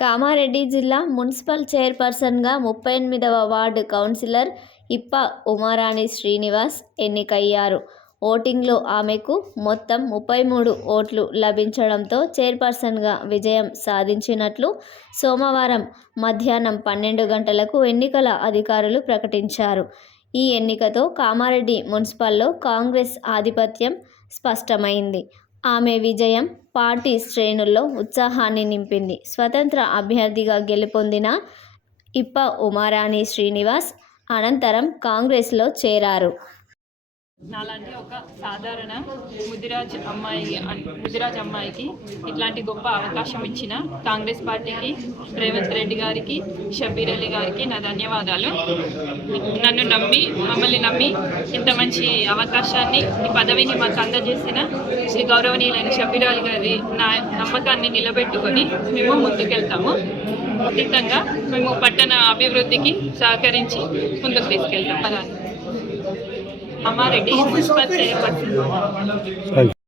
కామారెడ్డి జిల్లా మున్సిపల్ చైర్పర్సన్గా 38వ ward councillor ఇప్ప ఉమారాణి శ్రీనివాస్ ఎన్నికయ్యారు. ఓటింగ్లో ఆమెకు మొత్తం 33 ఓట్లు లభించడంతో చైర్పర్సన్గా విజయం సాధించినట్లు సోమవారం మధ్యాహ్నం 12 గంటలకు ఎన్నికల అధికారులు ప్రకటించారు. ఈ ఎన్నికతో కామారెడ్డి మున్సిపల్లో కాంగ్రెస్ ఆధిపత్యం స్పష్టమైంది. ఆమె విజయం పార్టీ శ్రేణుల్లో ఉత్సాహాన్ని నింపింది. స్వతంత్ర అభ్యర్థిగా గెలుపొందిన ఇప్ప ఉమారాణి శ్రీనివాస్ అనంతరం కాంగ్రెస్లో చేరారు. నాలాంటి ఒక సాధారణ ముదిరాజ్ అమ్మాయికి ఇట్లాంటి గొప్ప అవకాశం ఇచ్చిన కాంగ్రెస్ పార్టీకి, రేవంత్ రెడ్డి గారికి, షబ్బీర్ అలీ గారికి నా ధన్యవాదాలు. మమ్మల్ని నమ్మి ఇంత మంచి అవకాశాన్ని, ఈ పదవిని మాకు అందజేసిన శ్రీ గౌరవనీయులైన షబ్బీర్ అలీ గారి నా నమ్మకాన్ని నిలబెట్టుకొని మేము ముందుకెళ్తాము. ఖచ్చితంగా మేము పట్టణ అభివృద్ధికి సహకరించి ముందుకు తీసుకెళ్తాం. Kamareddy municipal chairperson.